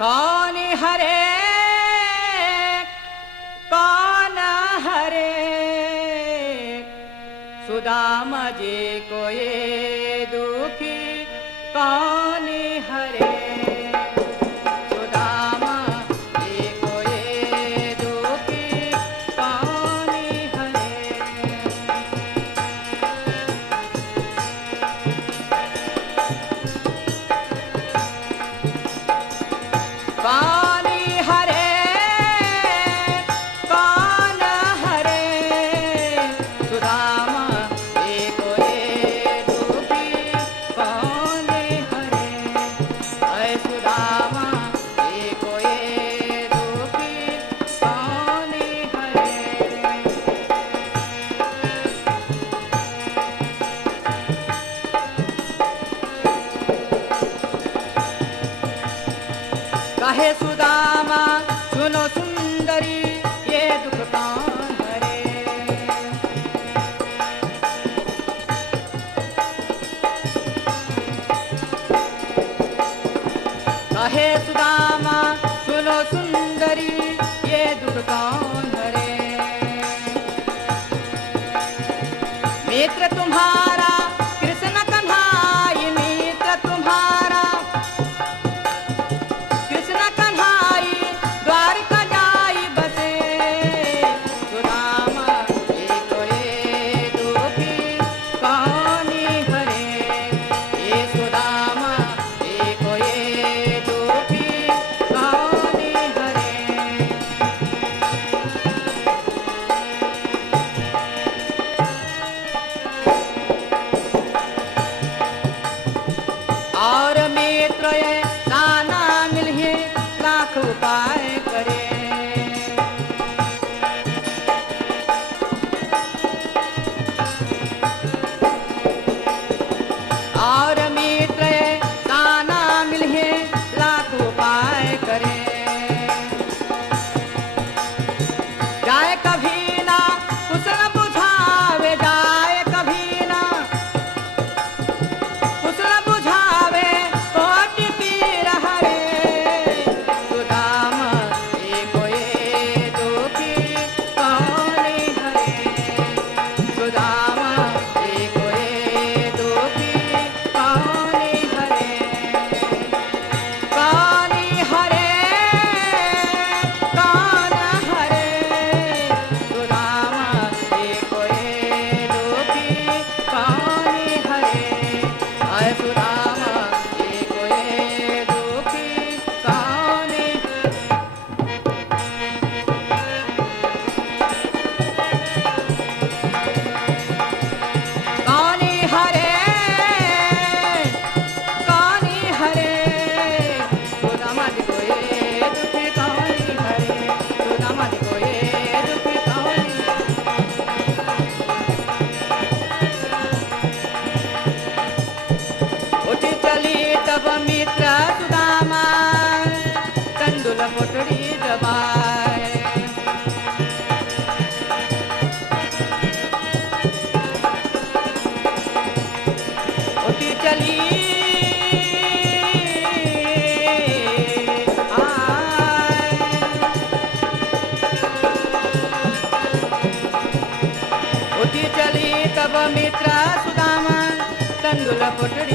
कौन हरे कौन हरे सुदामा जी को ये दुखी कौन हरे सुदामा जी को ये दुखी कौन हरे कौन हरे कौन हरे सुदामा जी को ये दुखी कौन हरे ऐ सुदामा जी को ये दुखी कौन हरे कहे सुदामा सुनो सुंदरी ये दुख कौन हरे कहे सुदामा सुनो सुंदरी ये दुख कौन हरे मित्र तुम्हारा कृष्ण कन्हाई मित्र तुम्हारा कृष्ण कन्हाई द्वारका जाई बसे सुदामा जी को ये दुखी कौन हरे ये सुदामा जी को ये दुखी कौन हरे और मित्र ये नाना मिलिए लाख उपाय करे और मित्र ये नाना मिलिए लाख उपाय करे जाए कभी ना कुशल बुझावे जाए कभी ना कुशल बुझावे कोटि पीर हरे सुदामा जी को ये दुखी कौन हरे सुदामा जी को ये दुखी कौन हरे कौन हरे कौन हरे सुदामा जी को ये दुखी कौन हरे हाय सुदामा जी को ये दुखी कौन कौन हरे कौन हरे सुदामा जी को ये दुखी कौन हरे सुदामा जी को ये दुखी कौन उठी चली तब मित्र सुदामा कंदुल पोटड़ी दबाए उठी चली उठी चली तब मित्र सुदामा कंदुल पोटड़ी